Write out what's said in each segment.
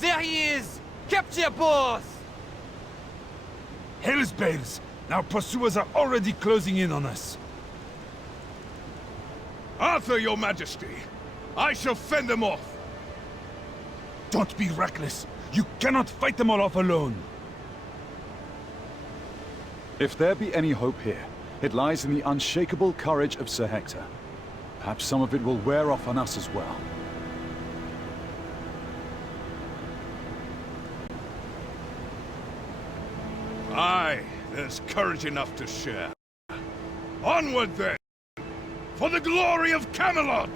There he is! Capture, boss! Hell's bells! Our pursuers are already closing in on us. Arthur, your majesty! I shall fend them off! Don't be reckless. You cannot fight them all off alone. If there be any hope here, it lies in the unshakable courage of Sir Hector. Perhaps some of it will wear off on us as well. Aye, there's courage enough to share. Onward then! For the glory of Camelot!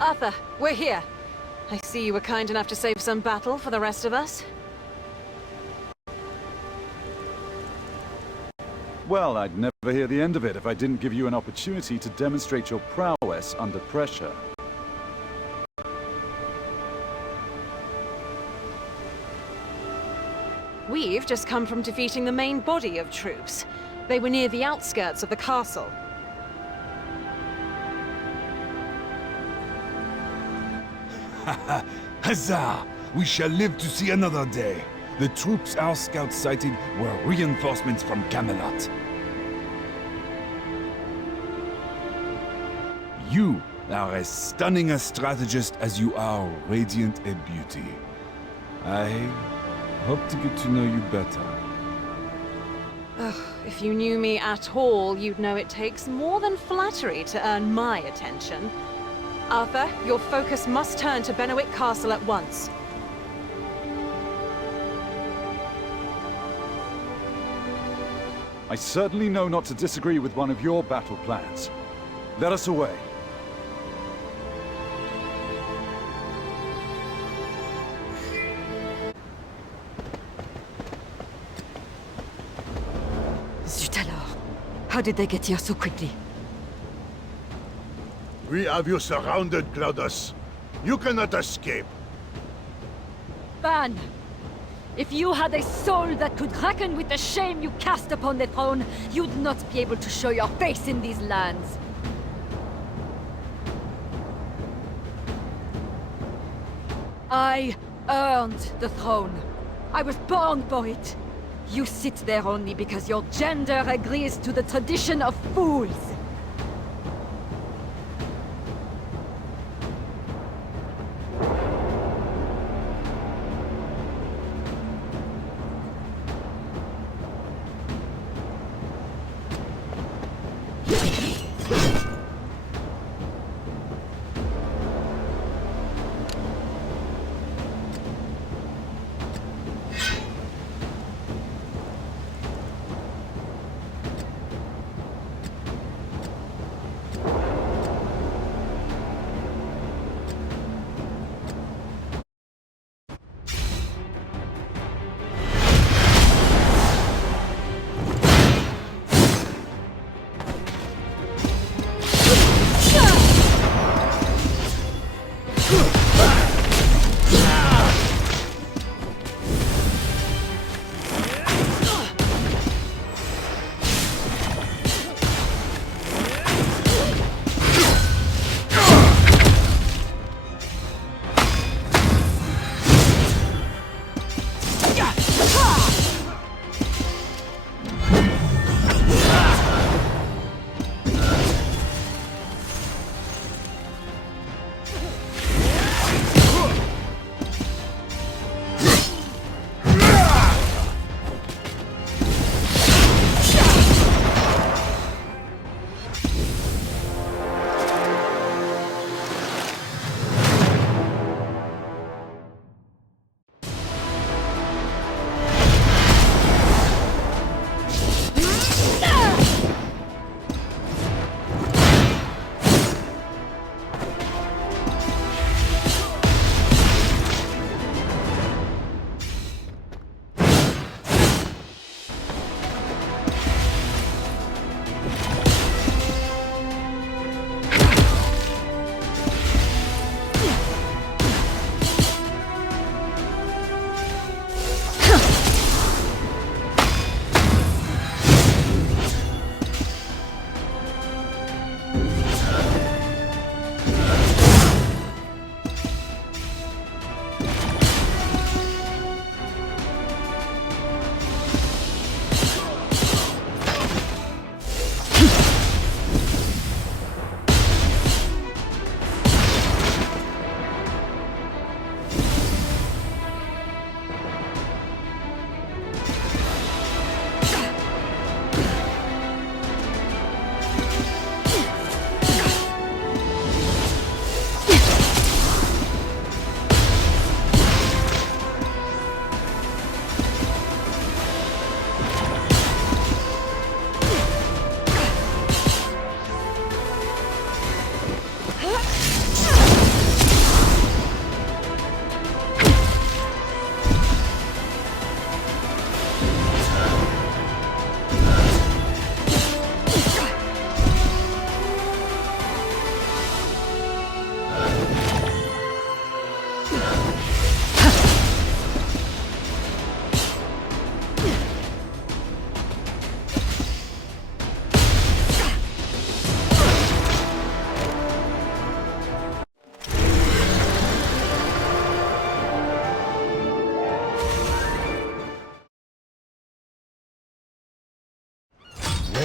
Arthur, we're here. I see you were kind enough to save some battle for the rest of us. Well, I'd never hear the end of it if I didn't give you an opportunity to demonstrate your prowess under pressure. We've just come from defeating the main body of troops. They were near the outskirts of the castle. Huzzah! We shall live to see another day. The troops our scouts sighted were reinforcements from Camelot. You are as stunning a strategist as you are radiant a beauty. I hope to get to know you better. Ugh, if you knew me at all, you'd know it takes more than flattery to earn my attention. Arthur, your focus must turn to Bennewick Castle at once. I certainly know not to disagree with one of your battle plans. Let us away. Zut alors! How did they get here so quickly? We have you surrounded, Claudius. You cannot escape. Ban! If you had a soul that could reckon with the shame you cast upon the throne, you'd not be able to show your face in these lands. I earned the throne. I was born for it. You sit there only because your gender agrees to the tradition of fools.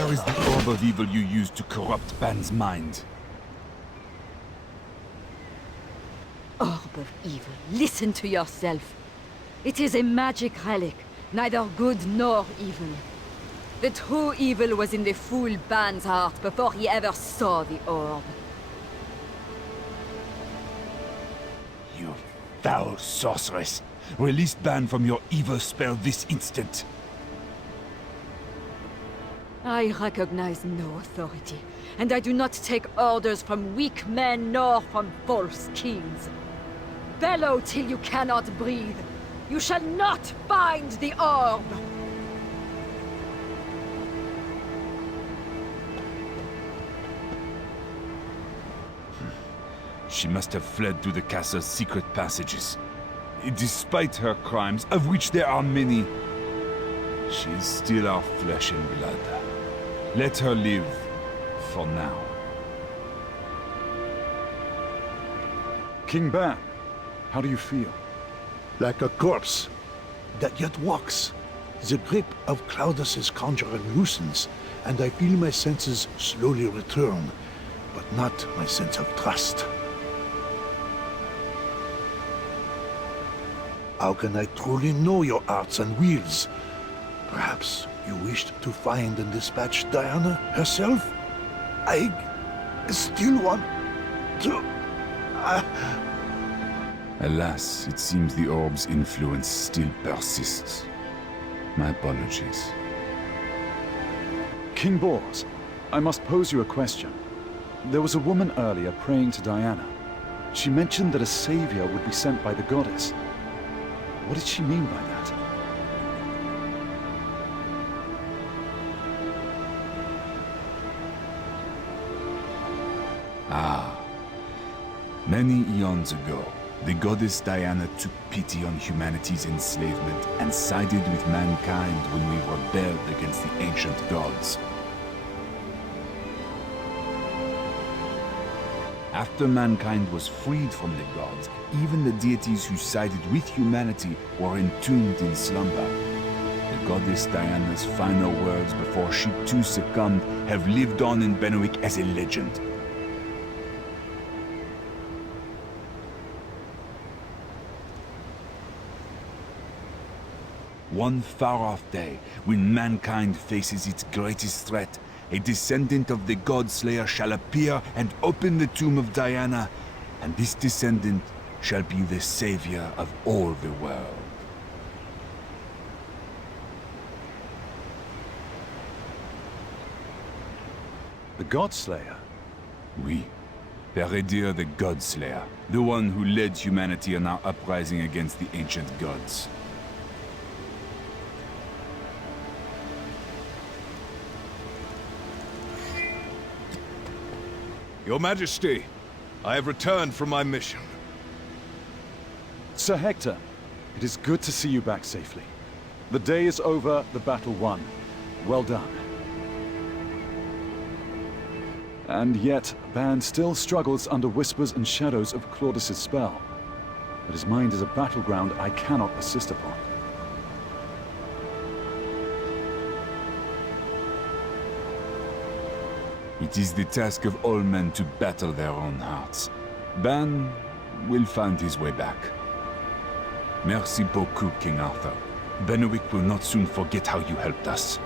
Where is the orb of evil you used to corrupt Ban's mind? Orb of evil, listen to yourself. It is a magic relic, neither good nor evil. The true evil was in the fool Ban's heart before he ever saw the orb. You foul sorceress! Release Ban from your evil spell this instant! I recognize no authority, and I do not take orders from weak men nor from false kings. Bellow till you cannot breathe. You shall not find the orb! She must have fled through the castle's secret passages. Despite her crimes, of which there are many, she is still our flesh and blood. Let her live, for now. King Ban, how do you feel? Like a corpse that yet walks. The grip of Claudus's conjurer loosens, and I feel my senses slowly return, but not my sense of trust. How can I truly know your arts and wills? Perhaps you wished to find and dispatch Diana herself? I still want to... Alas, it seems the orb's influence still persists. My apologies. King Bors, I must pose you a question. There was a woman earlier praying to Diana. She mentioned that a savior would be sent by the goddess. What did she mean by that? Many eons ago, the goddess Diana took pity on humanity's enslavement and sided with mankind when we rebelled against the ancient gods. After mankind was freed from the gods, even the deities who sided with humanity were entombed in slumber. The goddess Diana's final words before she too succumbed have lived on in Benwick as a legend. One far-off day, when mankind faces its greatest threat, a descendant of the God-Slayer shall appear and open the tomb of Diana, and this descendant shall be the savior of all the world. The Godslayer? Oui. Peredir the God-Slayer, the one who led humanity in our uprising against the ancient gods. Your Majesty, I have returned from my mission. Sir Hector, it is good to see you back safely. The day is over, the battle won. Well done. And yet, Ban still struggles under whispers and shadows of Claudus's spell. But his mind is a battleground I cannot assist upon. It is the task of all men to battle their own hearts. Ban will find his way back. Merci beaucoup, King Arthur. Benwick will not soon forget how you helped us.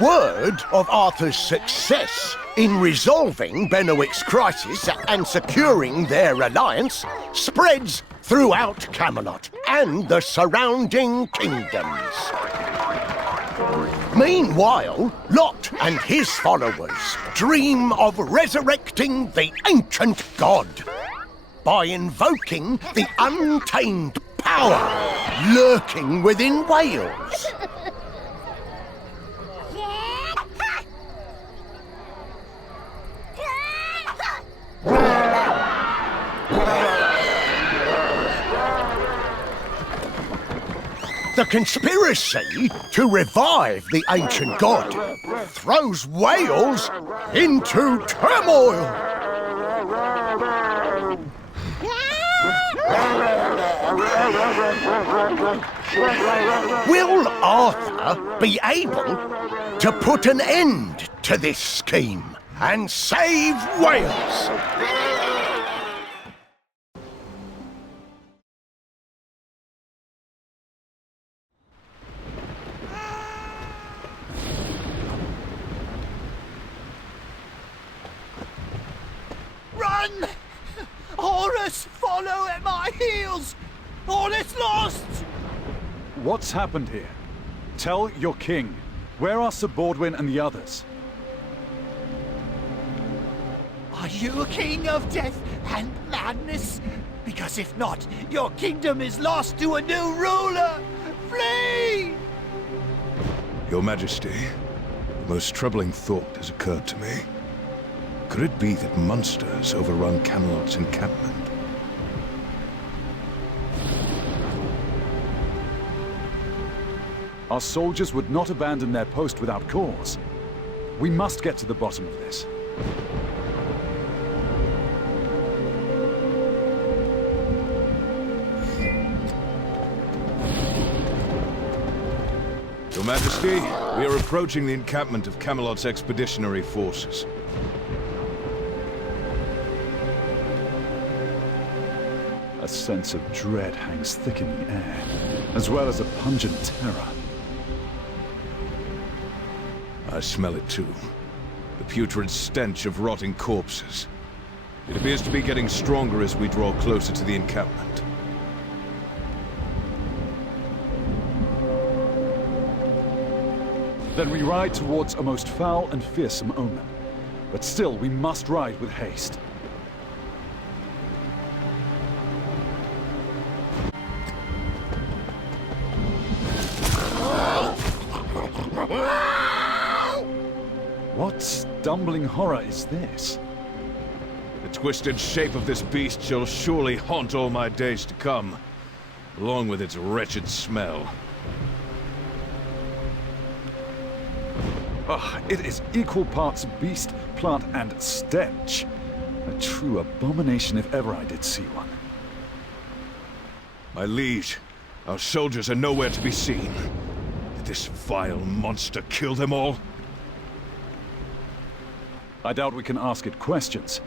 Word of Arthur's success in resolving Benwick's crisis and securing their alliance spreads throughout Camelot and the surrounding kingdoms. Meanwhile, Lot and his followers dream of resurrecting the ancient god by invoking the untamed power lurking within Wales. The conspiracy to revive the ancient god throws Wales into turmoil. Will Arthur be able to put an end to this scheme and save Wales? Run! Horus, follow at my heels! All is lost! What's happened here? Tell your king. Where are Sir Baldwin and the others? Are you a king of death and madness? Because if not, your kingdom is lost to a new ruler! Flee! Your Majesty, the most troubling thought has occurred to me. Could it be that monsters overrun Camelot's encampment? Our soldiers would not abandon their post without cause. We must get to the bottom of this. Your Majesty, we are approaching the encampment of Camelot's expeditionary forces. A sense of dread hangs thick in the air, as well as a pungent terror. I smell it too. The putrid stench of rotting corpses. It appears to be getting stronger as we draw closer to the encampment. Then we ride towards a most foul and fearsome omen. But still, we must ride with haste. What stumbling horror is this? The twisted shape of this beast shall surely haunt all my days to come, along with its wretched smell. It is equal parts beast, plant, and stench. A true abomination if ever I did see one. My liege, our soldiers are nowhere to be seen. Did this vile monster kill them all? I doubt we can ask it questions,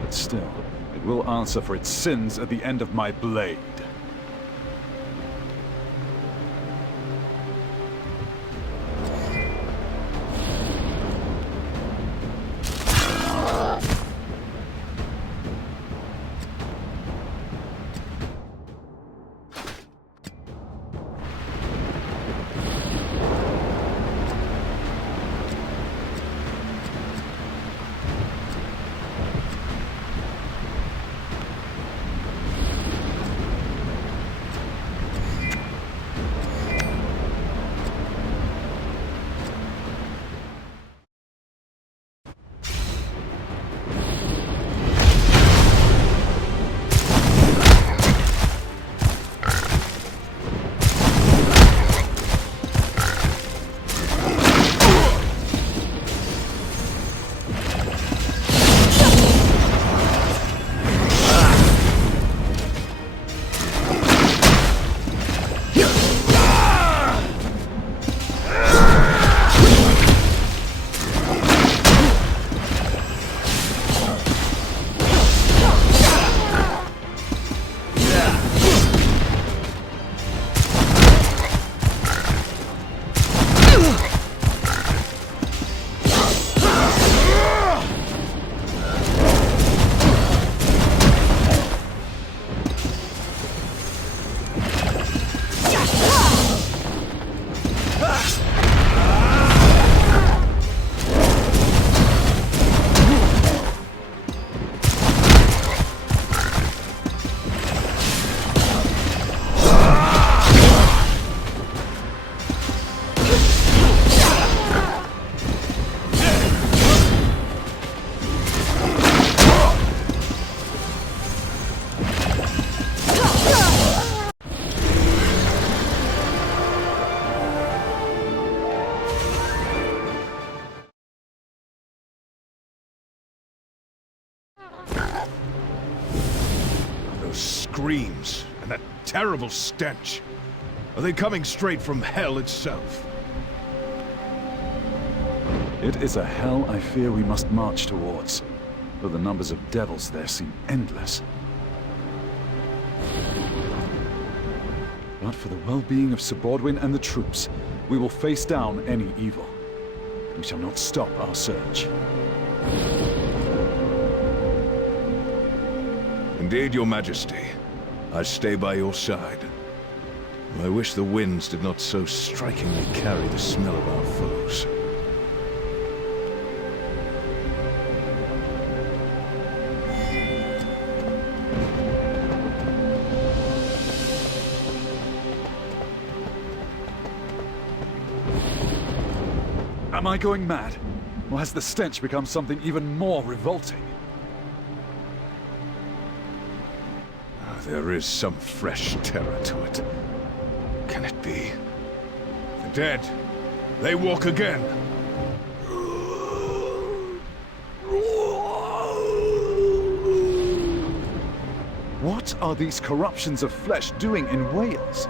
but still, it will answer for its sins at the end of my blade. screams and that terrible stench. Are they coming straight from hell itself? It is a hell I fear we must march towards, though the numbers of devils there seem endless. But for the well-being of Sir Baldwin and the troops, we will face down any evil. We shall not stop our search. Indeed, Your Majesty. I stay by your side. I wish the winds did not so strikingly carry the smell of our foes. Am I going mad? Or has the stench become something even more revolting? There is some fresh terror to it. Can it be? The dead, they walk again. What are these corruptions of flesh doing in Wales?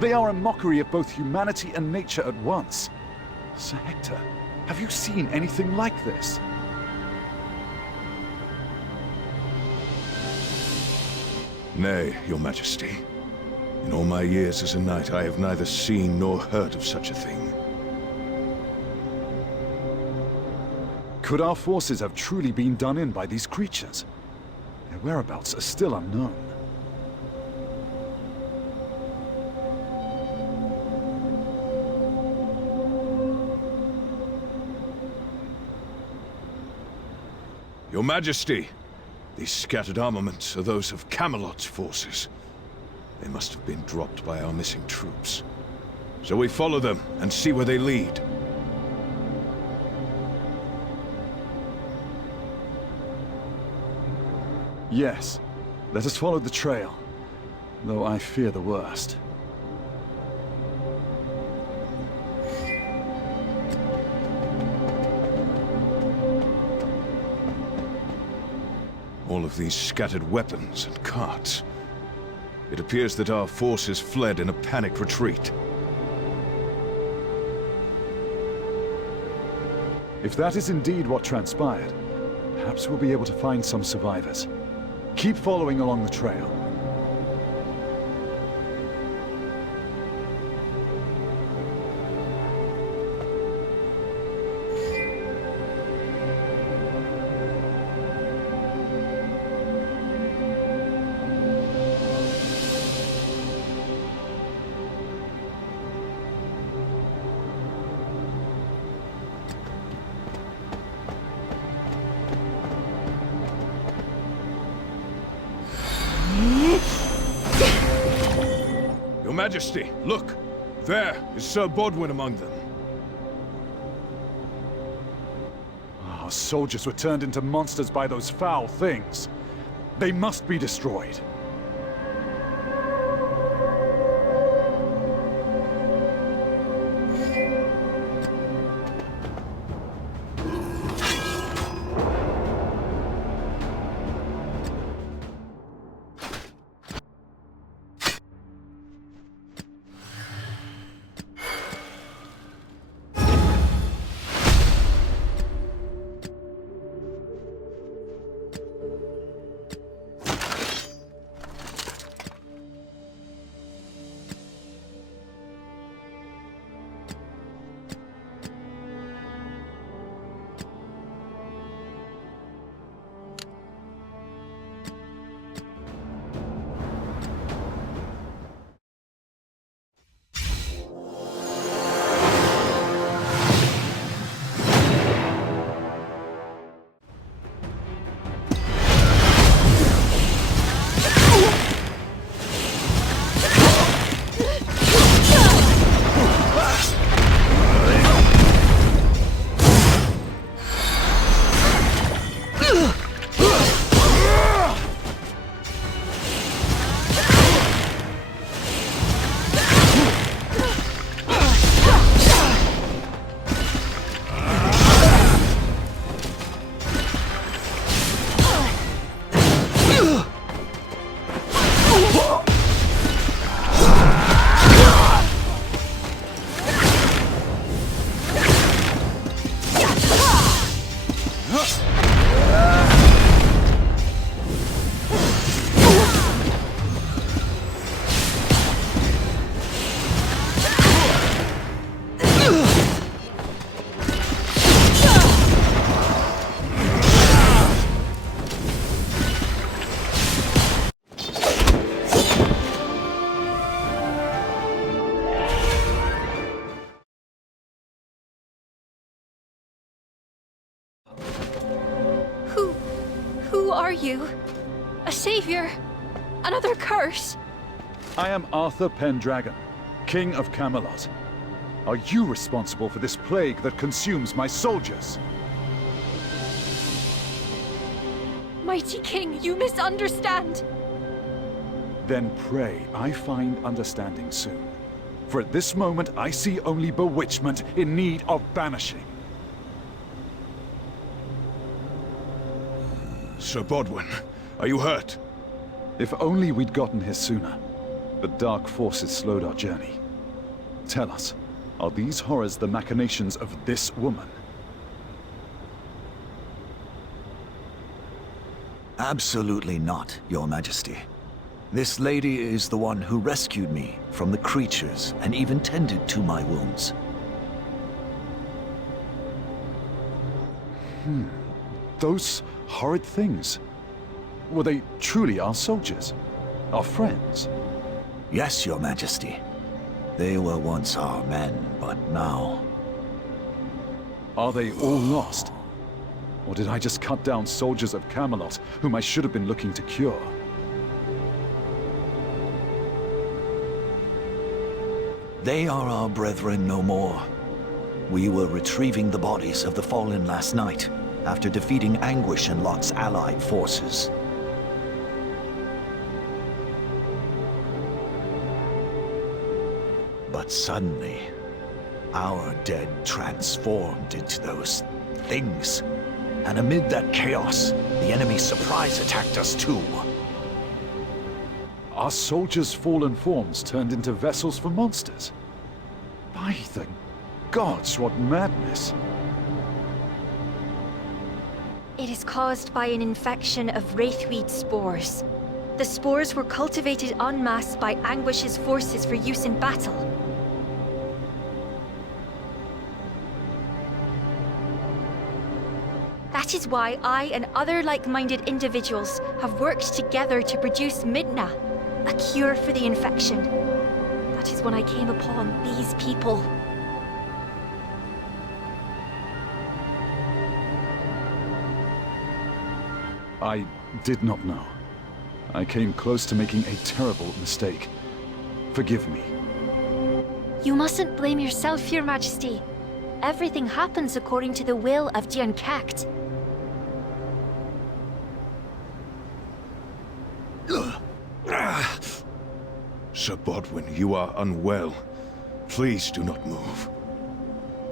They are a mockery of both humanity and nature at once. Sir Hector, have you seen anything like this? Nay, Your Majesty. In all my years as a knight, I have neither seen nor heard of such a thing. Could our forces have truly been done in by these creatures? Their whereabouts are still unknown. Your Majesty, these scattered armaments are those of Camelot's forces. They must have been dropped by our missing troops. So we follow them and see where they lead. Yes, let us follow the trail, though I fear the worst. All of these scattered weapons and carts. It appears that our forces fled in a panicked retreat. If that is indeed what transpired, perhaps we'll be able to find some survivors. Keep following along the trail. Majesty, look! There is Sir Bodwin among them. Our soldiers were turned into monsters by those foul things. They must be destroyed. Who are you? A savior? Another curse? I am Arthur Pendragon, King of Camelot. Are you responsible for this plague that consumes my soldiers? Mighty King, you misunderstand! Then pray I find understanding soon. For at this moment I see only bewitchment in need of banishing. Sir Bodwin, are you hurt? If only we'd gotten here sooner. But dark forces slowed our journey. Tell us, are these horrors the machinations of this woman? Absolutely not, Your Majesty. This lady is the one who rescued me from the creatures and even tended to my wounds. Those horrid things. Were they truly our soldiers? Our friends? Yes, Your Majesty. They were once our men, but now... Are they all lost? Or did I just cut down soldiers of Camelot, whom I should have been looking to cure? They are our brethren no more. We were retrieving the bodies of the fallen last night, after defeating Anguish and Lot's allied forces. But suddenly, our dead transformed into those things. And amid that chaos, the enemy surprise attacked us too. Our soldiers' fallen forms turned into vessels for monsters. By the gods, what madness! It is caused by an infection of wraithweed spores. The spores were cultivated en masse by Anguish's forces for use in battle. That is why I and other like-minded individuals have worked together to produce Midna, a cure for the infection. That is when I came upon these people. I did not know. I came close to making a terrible mistake. Forgive me. You mustn't blame yourself, Your Majesty. Everything happens according to the will of Dian Cacht. Sir Bodwin, you are unwell. Please do not move.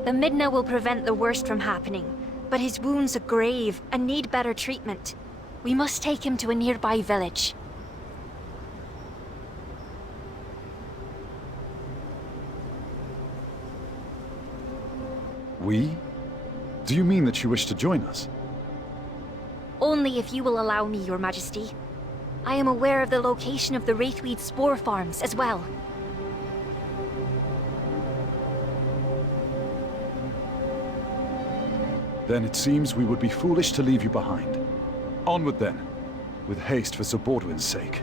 The Midna will prevent the worst from happening, but his wounds are grave and need better treatment. We must take him to a nearby village. We? Do you mean that you wish to join us? Only if you will allow me, Your Majesty. I am aware of the location of the Wraithweed spore farms as well. Then it seems we would be foolish to leave you behind. Onward then, with haste for Sir Bodwin's sake.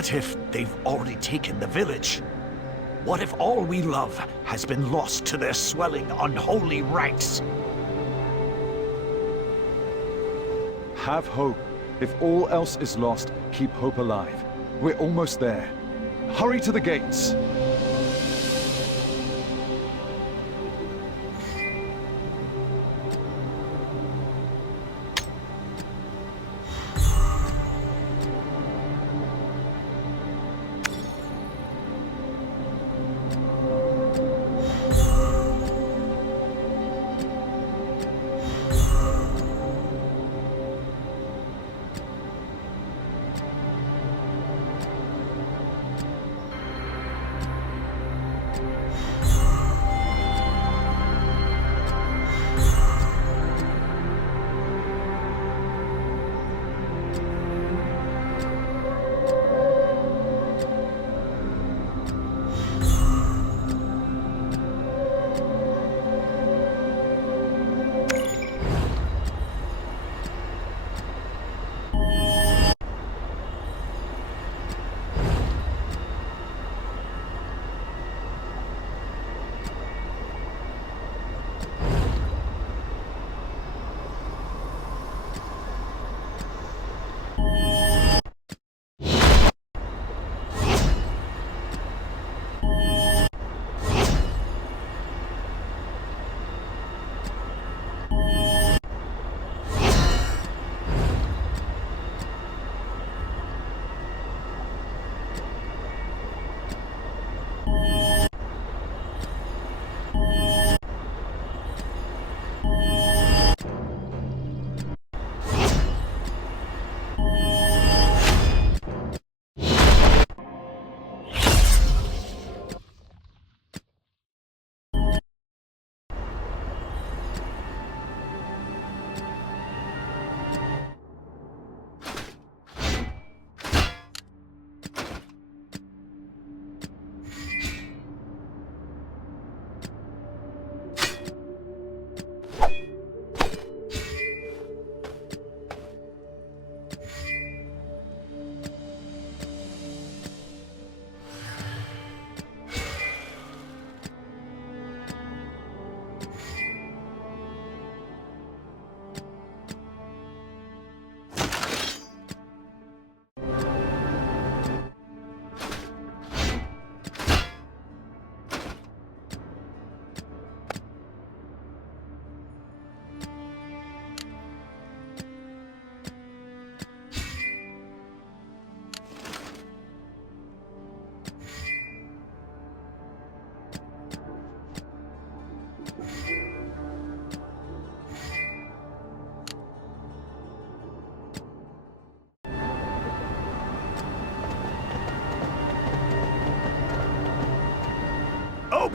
What if they've already taken the village? What if all we love has been lost to their swelling, unholy ranks? Have hope. If all else is lost, keep hope alive. We're almost there. Hurry to the gates!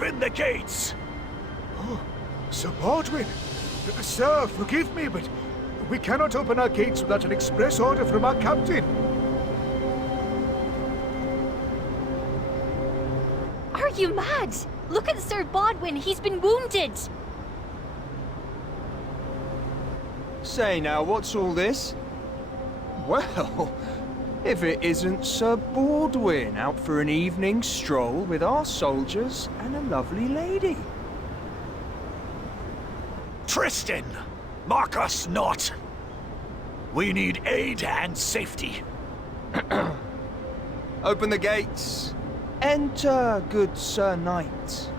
Open the gates! Oh, Sir Baldwin! Sir, forgive me, but we cannot open our gates without an express order from our captain. Are you mad? Look at Sir Bodwin, he's been wounded! Say now, what's all this? Well, if it isn't Sir Baldwin out for an evening stroll with our soldiers and a lovely lady. Tristan! Mark us not! We need aid and safety. Open the gates. Enter, good Sir Knight.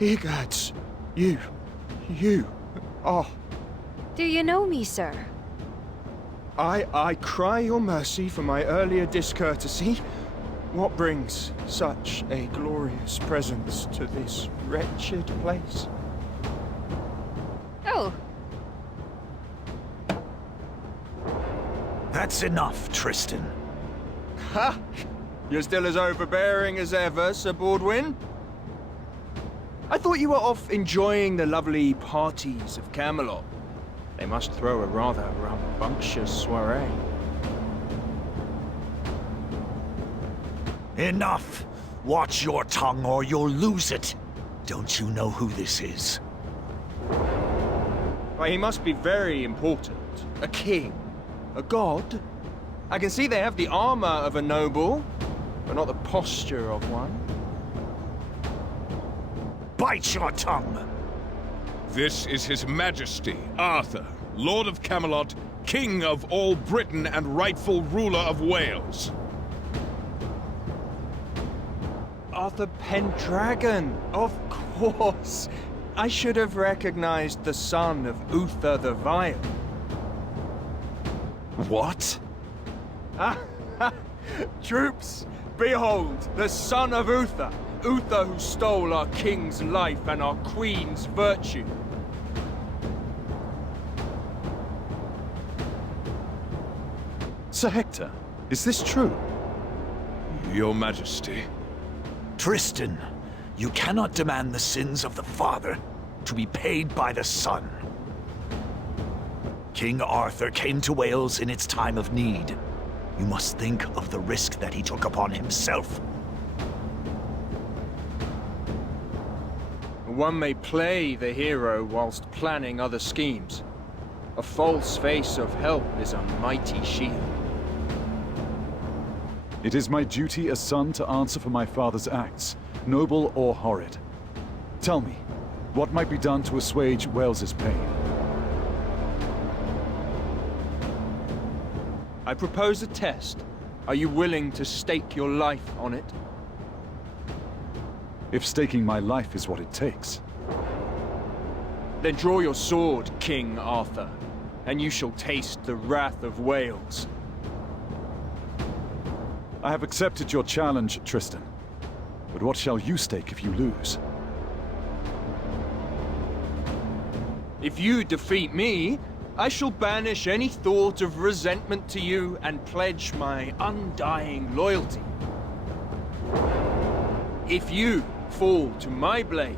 Egads, you... Oh, Do you know me, sir? I cry your mercy for my earlier discourtesy. What brings such a glorious presence to this wretched place? Oh, That's enough, Tristan. Ha! You're still as overbearing as ever, Sir Baldwin. I thought you were off enjoying the lovely parties of Camelot. They must throw a rather rambunctious soiree. Enough! Watch your tongue or you'll lose it. Don't you know who this is? Why, he must be very important. A king. A god. I can see they have the armor of a noble, but not the posture of one. Bite your tongue! This is His Majesty, Arthur, Lord of Camelot, King of all Britain and rightful ruler of Wales. Arthur Pendragon, of course. I should have recognized the son of Uther the Vile. What? Troops, behold, the son of Uther. Uther who stole our king's life and our queen's virtue. Sir Hector, is this true? Your Majesty. Tristan, you cannot demand the sins of the father to be paid by the son. King Arthur came to Wales in its time of need. You must think of the risk that he took upon himself. One may play the hero whilst planning other schemes. A false face of help is a mighty shield. It is my duty as son to answer for my father's acts, noble or horrid. Tell me, what might be done to assuage Wales's pain? I propose a test. Are you willing to stake your life on it? If staking my life is what it takes. Then draw your sword, King Arthur, and you shall taste the wrath of Wales. I have accepted your challenge, Tristan. But what shall you stake if you lose? If you defeat me, I shall banish any thought of resentment to you and pledge my undying loyalty. If you fall to my blade,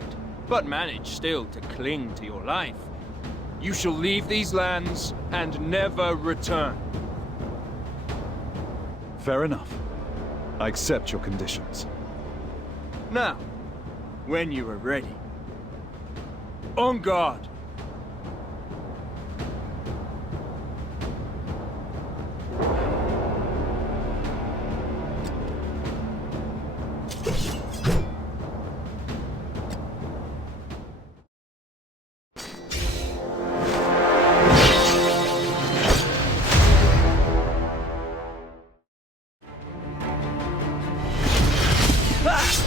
but manage still to cling to your life, you shall leave these lands and never return. Fair enough. I accept your conditions. Now, when you are ready, on guard! Ah!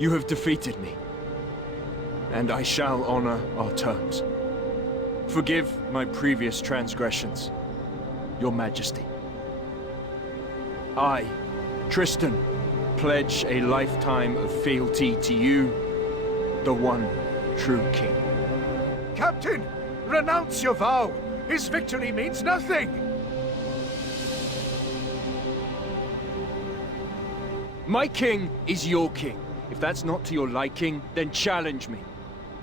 You have defeated me, and I shall honor our terms. Forgive my previous transgressions, Your Majesty. I, Tristan, pledge a lifetime of fealty to you, the one true king. Captain, renounce your vow. His victory means nothing. My king is your king. If that's not to your liking, then challenge me,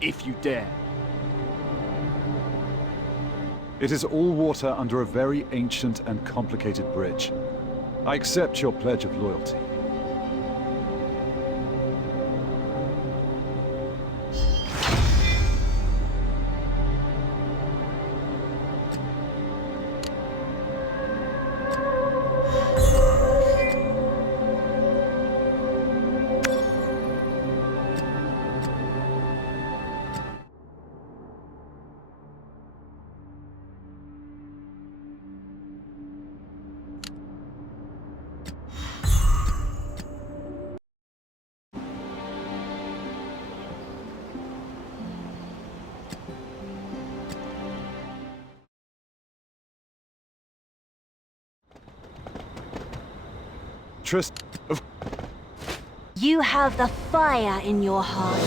if you dare. It is all water under a very ancient and complicated bridge. I accept your pledge of loyalty. You have the fire in your heart.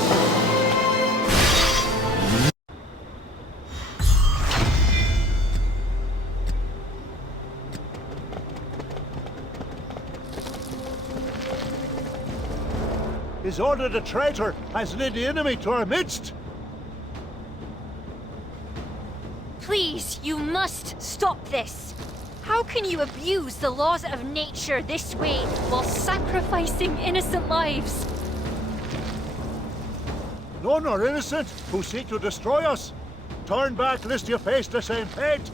His order the traitor has led the enemy to our midst. Please, you must stop this. How can you abuse the laws of nature this way while sacrificing innocent lives? None are innocent who seek to destroy us. Turn back lest you face the same fate.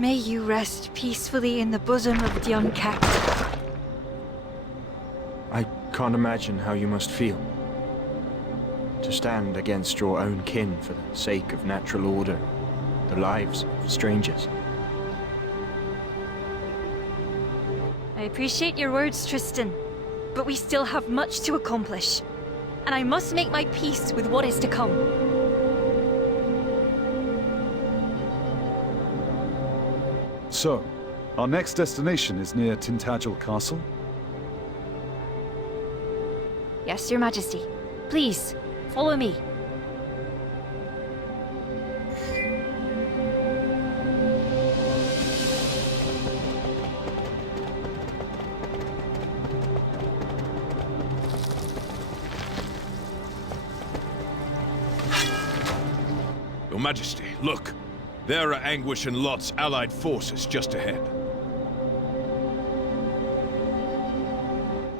May you rest peacefully in the bosom of the uncapped. I can't imagine how you must feel. To stand against your own kin for the sake of natural order, the lives of strangers. I appreciate your words, Tristan, but we still have much to accomplish. And I must make my peace with what is to come. So, our next destination is near Tintagel Castle? Yes, Your Majesty. Please, follow me. Your Majesty, look. There are Anguish and Lot's allied forces just ahead.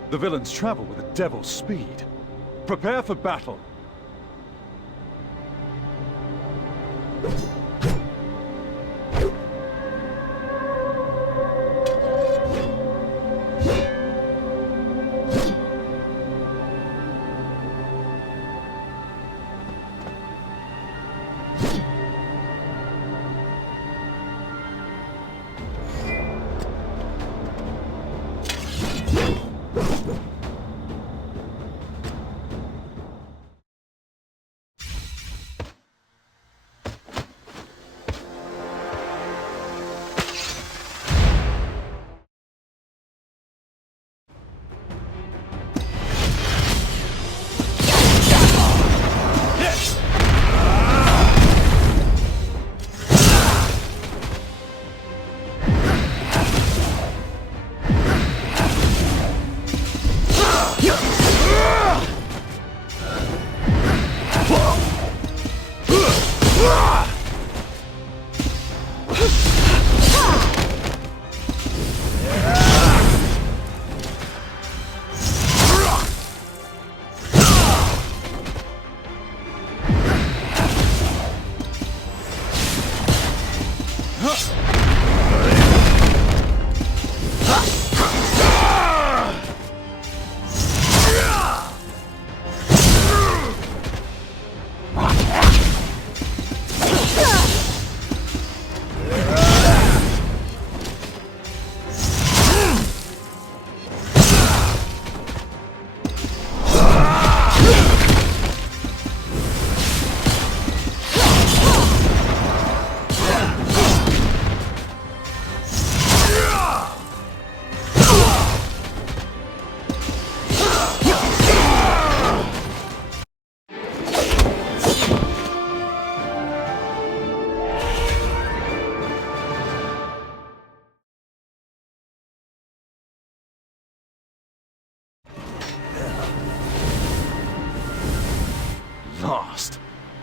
The villains travel with a devil's speed. Prepare for battle.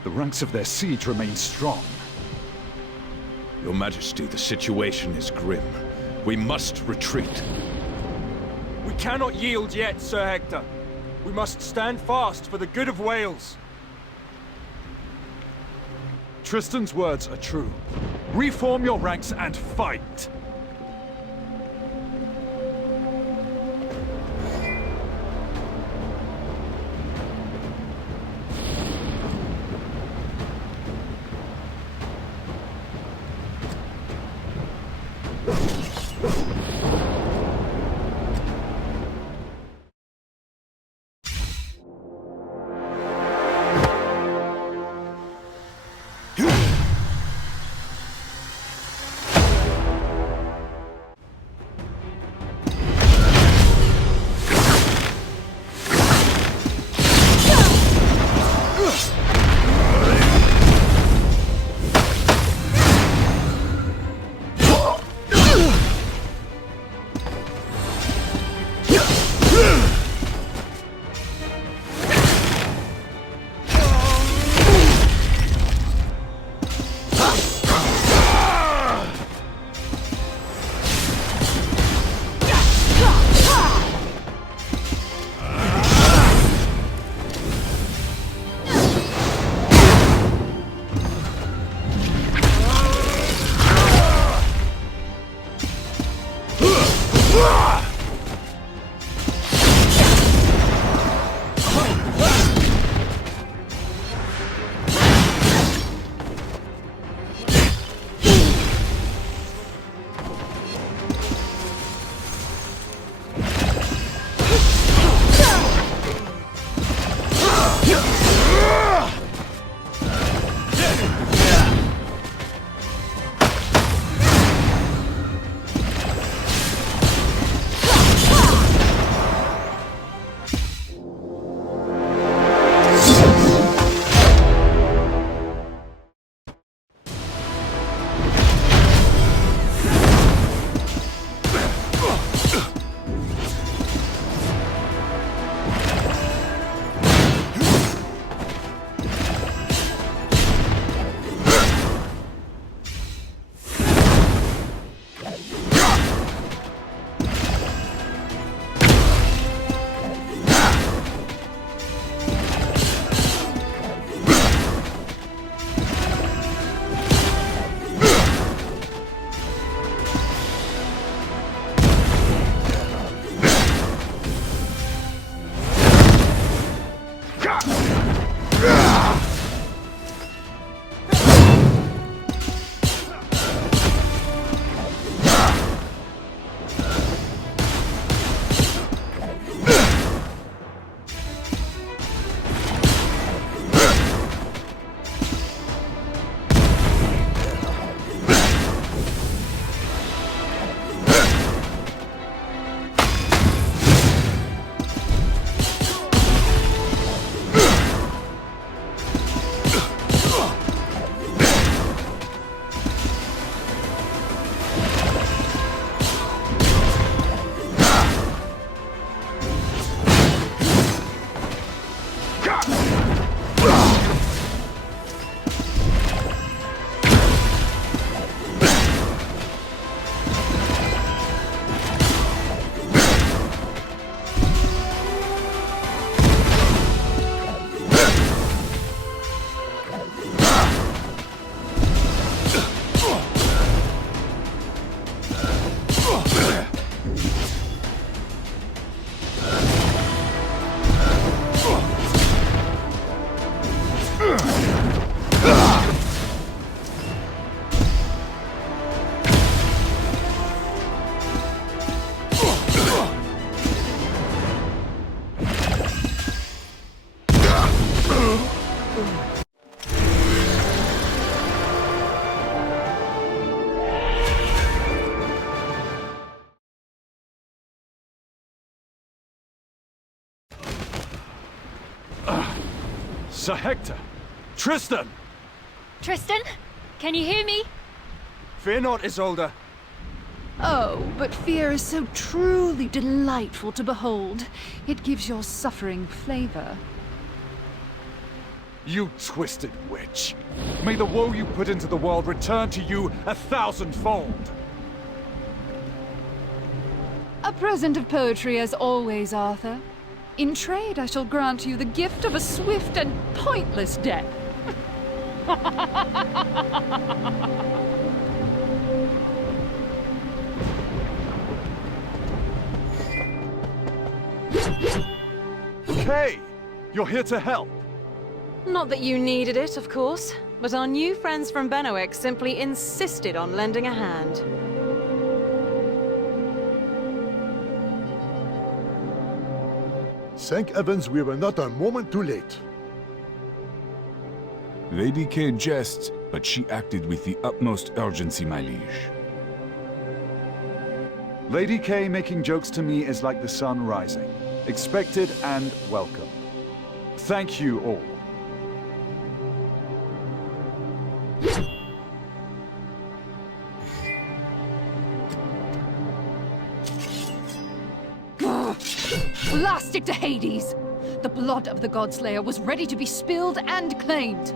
The ranks of their siege remain strong. Your Majesty, the situation is grim. We must retreat. We cannot yield yet, Sir Hector. We must stand fast for the good of Wales. Tristan's words are true. Reform your ranks and fight! Sir Hector! Tristan! Tristan? Can you hear me? Fear not, Isolde. Oh, but fear is so truly delightful to behold. It gives your suffering flavor. You twisted witch! May the woe you put into the world return to you 1,000-fold! A present of poetry as always, Arthur. In trade, I shall grant you the gift of a swift and pointless death. Kay! You're here to help! Not that you needed it, of course, but our new friends from Benwick simply insisted on lending a hand. Thank heavens we were not a moment too late. Lady Kay jests, but she acted with the utmost urgency, my liege. Lady Kay making jokes to me is like the sun rising. Expected and welcome. Thank you all. Blast it to Hades! The blood of the Godslayer was ready to be spilled and claimed.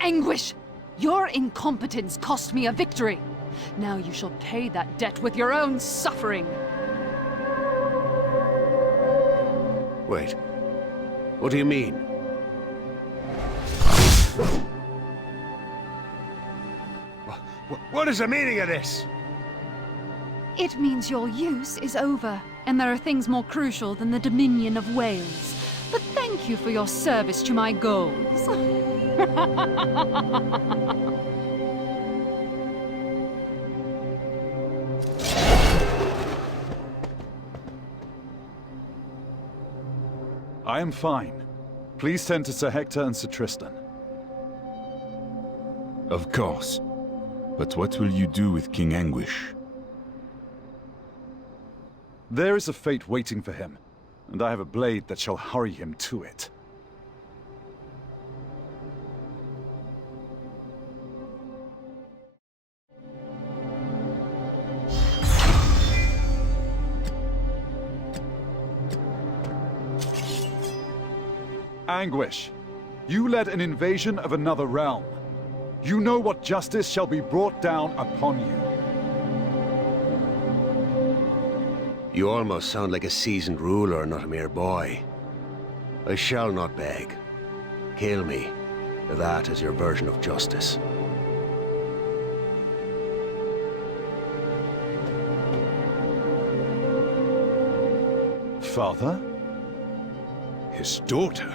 Anguish! Your incompetence cost me a victory. Now you shall pay that debt with your own suffering. Wait. What do you mean? What is the meaning of this? It means your use is over, and there are things more crucial than the Dominion of Wales. But thank you for your service to my goals. I am fine. Please tend to Sir Hector and Sir Tristan. Of course. But what will you do with King Anguish? There is a fate waiting for him, and I have a blade that shall hurry him to it. Anguish, you led an invasion of another realm. You know what justice shall be brought down upon you. You almost sound like a seasoned ruler, not a mere boy. I shall not beg. Kill me. That is your version of justice. Father? His daughter?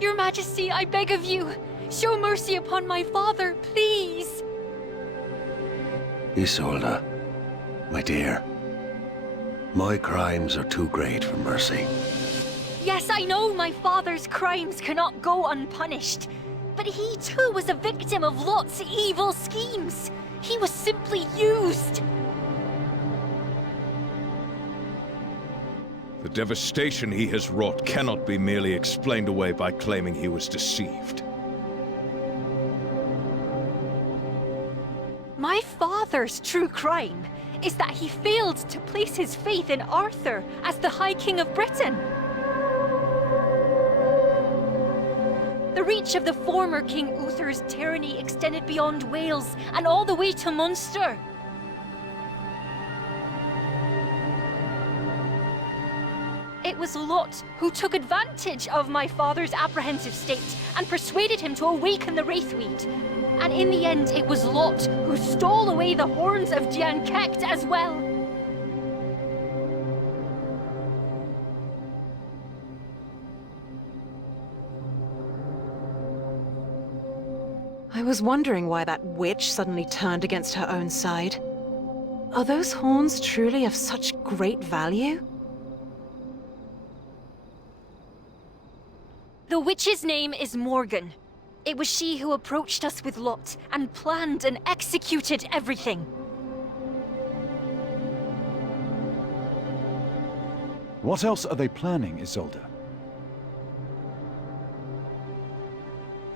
Your Majesty, I beg of you, show mercy upon my father, please. Isolde, my dear, my crimes are too great for mercy. Yes, I know my father's crimes cannot go unpunished. But he too was a victim of Lot's evil schemes. He was simply used. The devastation he has wrought cannot be merely explained away by claiming he was deceived. My father's true crime is that he failed to place his faith in Arthur as the High King of Britain. The reach of the former King Uther's tyranny extended beyond Wales and all the way to Munster. It was Lot who took advantage of my father's apprehensive state and persuaded him to awaken the Wraithweed. And in the end, it was Lot who stole away the horns of Dian Cecht as well. I was wondering why that witch suddenly turned against her own side. Are those horns truly of such great value? The witch's name is Morgan. It was she who approached us with Lot and planned and executed everything. What else are they planning, Isolde?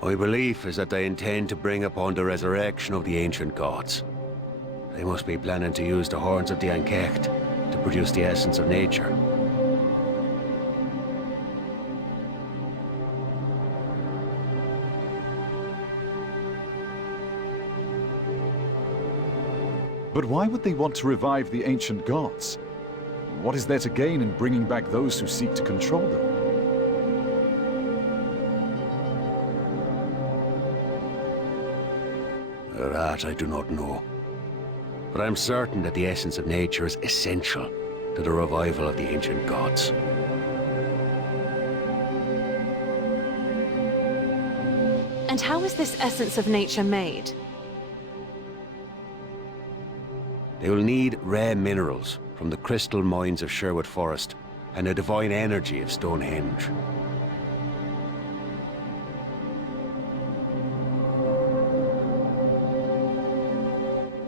My belief is that they intend to bring upon the resurrection of the ancient gods. They must be planning to use the horns of Dian Cecht to produce the essence of nature, But why would they want to revive the ancient gods? What is there to gain in bringing back those who seek to control them? That I do not know. But I'm certain that the essence of nature is essential to the revival of the ancient gods. And how is this essence of nature made? They will need rare minerals from the crystal mines of Sherwood Forest and the divine energy of Stonehenge.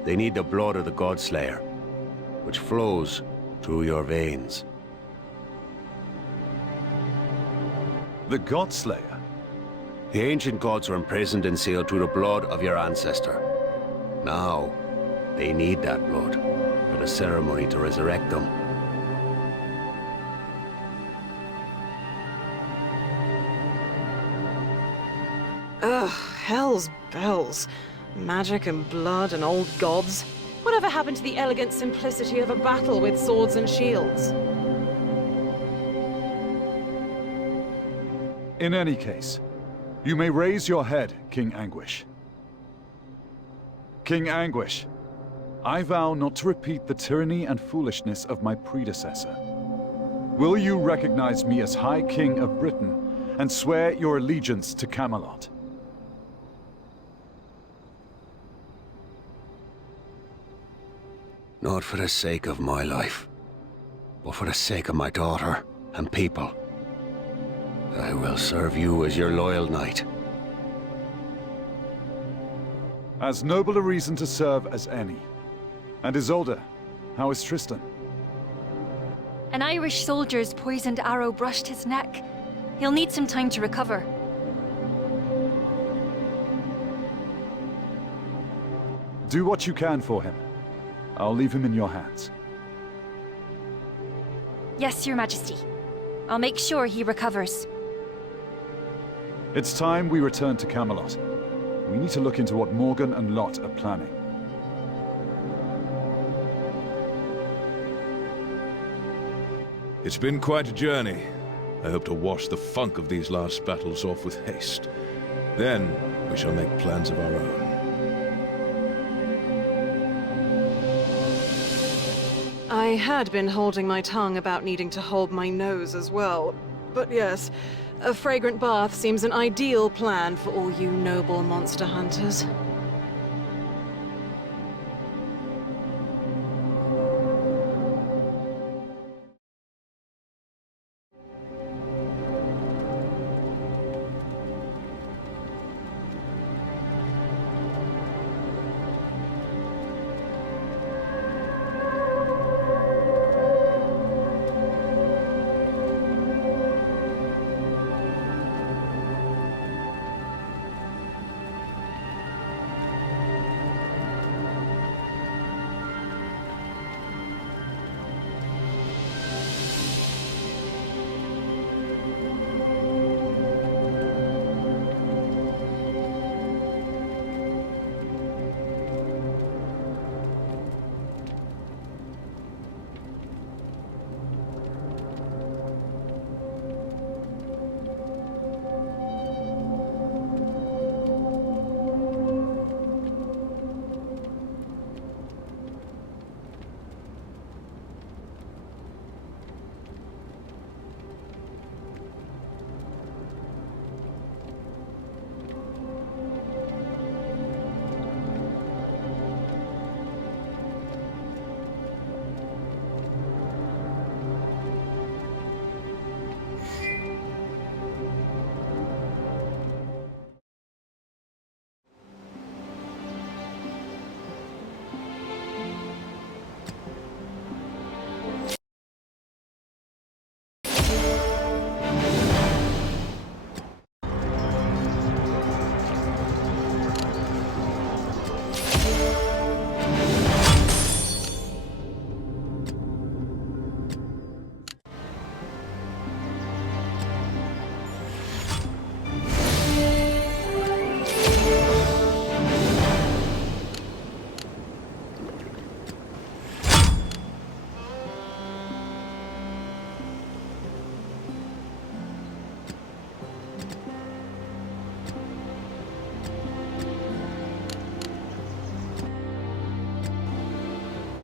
They need the blood of the Godslayer, which flows through your veins. The Godslayer? The ancient gods were imprisoned and sealed through the blood of your ancestor. Now, they need that blood for the ceremony to resurrect them. Ugh, hell's bells. Magic and blood and old gods. Whatever happened to the elegant simplicity of a battle with swords and shields? In any case, you may raise your head, King Anguish. King Anguish, I vow not to repeat the tyranny and foolishness of my predecessor. Will you recognize me as High King of Britain and swear your allegiance to Camelot? Not for the sake of my life, but for the sake of my daughter and people. I will serve you as your loyal knight. As noble a reason to serve as any. And Isolde, how is Tristan? An Irish soldier's poisoned arrow brushed his neck. He'll need some time to recover. Do what you can for him. I'll leave him in your hands. Yes, Your Majesty. I'll make sure he recovers. It's time we return to Camelot. We need to look into what Morgan and Lot are planning. It's been quite a journey. I hope to wash the funk of these last battles off with haste. Then we shall make plans of our own. I had been holding my tongue about needing to hold my nose as well. But yes, a fragrant bath seems an ideal plan for all you noble monster hunters.